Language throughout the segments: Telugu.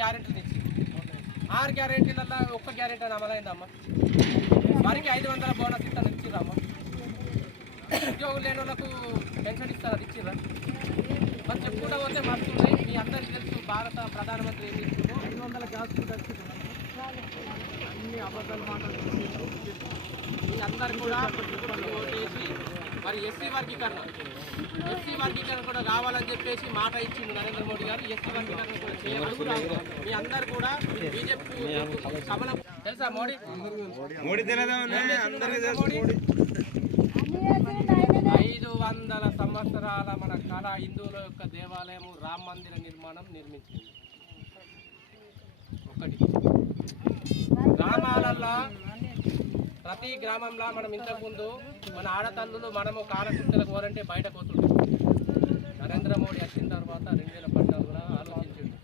గ్యారెంటీలు ఇచ్చి ఆరు గ్యారెంటీలలో ఒక్క గ్యారెంటీ అని అమలైందమ్మా. వారికి ఐదు వందల బోనస్ ఇస్తాను ఇచ్చిర్రమ్మా. ఉద్యోగులు లేని వాళ్ళకు పెన్షన్ ఇస్తారు అది ఇచ్చిరా మరి చెప్పుకుంటా పోతే మస్తున్నాయి మీ అందరికీ తెలుసు భారత ప్రధానమంత్రి ఏమి ఇస్తుందో ఐదు వందల గ్యాస్ అన్ని అబద్ధాలు మాట్లాడుతున్నారు. మీ అందరు కూడా ఓటేసి మరి ఎస్సీ వర్గీకరణ. ఎస్సీ వర్గీకరణ కూడా కావాలని చెప్పేసి మాట ఇచ్చిండు నరేంద్ర మోడీ గారు. ఎస్సీ వర్గీకరణ కూడా చేయమని మీ అందరు కూడా బీజేపీ సభలో తెలుసా మోడీ? మోడీ తెలియదా అందరికీ తెలుసు మోడీ? ఐదు వందల సంవత్సరాల మన కళ హిందువుల యొక్క దేవాలయం రామ మందిర నిర్మాణం నిర్మించింది. ఒకటి. గ్రామాలల్లో ప్రతి గ్రామంలో మనం ఇంతకుముందు మన ఆడతల్లులు మనము కాలకృత్యాలకు పోవాలంటే బయట పోతుండే. నరేంద్ర మోడీ వచ్చిన తర్వాత రెండు వేల పద్నాలుగులో ఆలోచించిండు.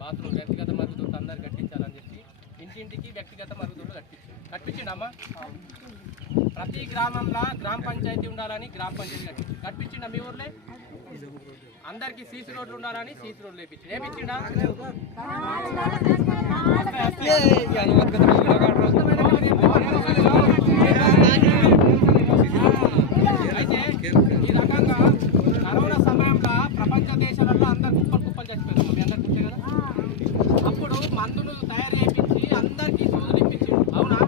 బాత్రూమ్ వ్యక్తిగత మరుగుదొడ్లు అందరు కట్టించాలని చెప్పి ఇంటింటికి వ్యక్తిగత మరుగుదొడ్లు కట్టించిండు. కట్టించిండమ్మా ప్రతి గ్రామంలో గ్రామ పంచాయతీ ఉండాలని గ్రామ పంచాయతీ కట్టించిండు. కట్టించిండ మీ ఊర్లే? అందరికి సీసీ రోడ్లు ఉండాలని సీసీ రోడ్లు వేపించిండు. ఏపించిండా అయితే ఈ రకంగా కరోనా సమయంలో ప్రపంచ దేశాలలో అందరు కుప్పలు కుప్పలు చచ్చిపోయారు మీ అందరికి గుర్తే కదా అప్పుడు మందులు తయారు చేయించి అందరికీ సూదులు ఇప్పించిండు అవునా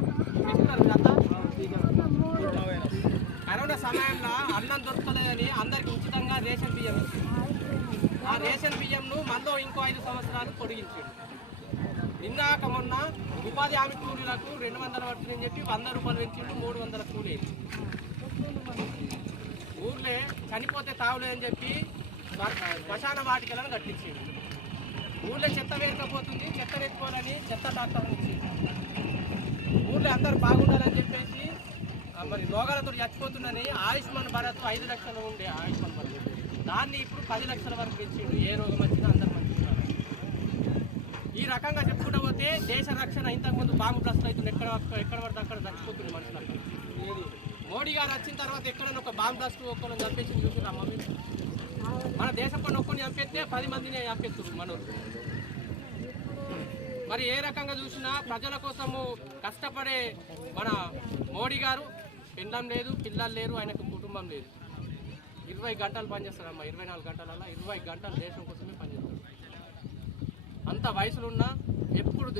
కరోనా సమయంలో అన్నం దొరకలేదని అందరికి ఉచితంగా రేషన్ బియ్యం ఆ రేషన్ బియ్యంను మనలో ఇంకో ఐదు సంవత్సరాలు పొడిగించాడు. నిన్నాక మొన్న ఉపాధి హామీ కూలీలకు రెండు వందల పడుతుందని చెప్పి వంద రూపాయలు పెంచిండు మూడు వందల కూలీ ఊర్లే చనిపోతే తావులేదని చెప్పి శ్మశాన వాటికలను కట్టించిండు. ఊళ్ళో చెత్త వేయకపోతుంది చెత్త వెతుకోవాలని చెత్త డాక్టర్ నుంచి ఊళ్ళో అందరూ బాగుండాలని చెప్పేసి మరి రోగాలతో చచ్చిపోతుందని ఆయుష్మాన్ భారత్ ఐదు లక్షలు ఉండే ఆయుష్మాన్ భారత్. దాన్ని ఇప్పుడు పది లక్షల వరకు పెంచిండు ఏ రోగం వచ్చినా అందరు మంచిగా ఈ రకంగా చెప్పుకుంటూ పోతే దేశ రక్షణ ఇంతకుముందు బాంబు బ్లాస్ట్లు అవుతుంది ఎక్కడ ఎక్కడ పడితే అక్కడ చచ్చిపోతుంది మనుషులకు మోడీ గారు వచ్చిన తర్వాత ఎక్కడైనా ఒక బాంబు బ్లాస్ట్ ఒక్కరిని చంపేసి చూసిరమ్మా మీరు మన దేశం పని ఒక్కరిని చంపేస్తే పది మందిని చంపేస్తారు మనోళ్ళు. మరి ఏ రకంగా చూసినా ప్రజల కోసము కష్టపడే మన మోడీ గారు పెండం లేదు పిల్లలు లేరు ఆయనకు కుటుంబం లేదు. ఇరవై గంటలు పనిచేస్తారమ్మ ఇరవై నాలుగు గంటలలో ఇరవై గంటలు దేశం కోసమే పనిచేస్తారు. అంత వయసులున్నా ఎప్పుడు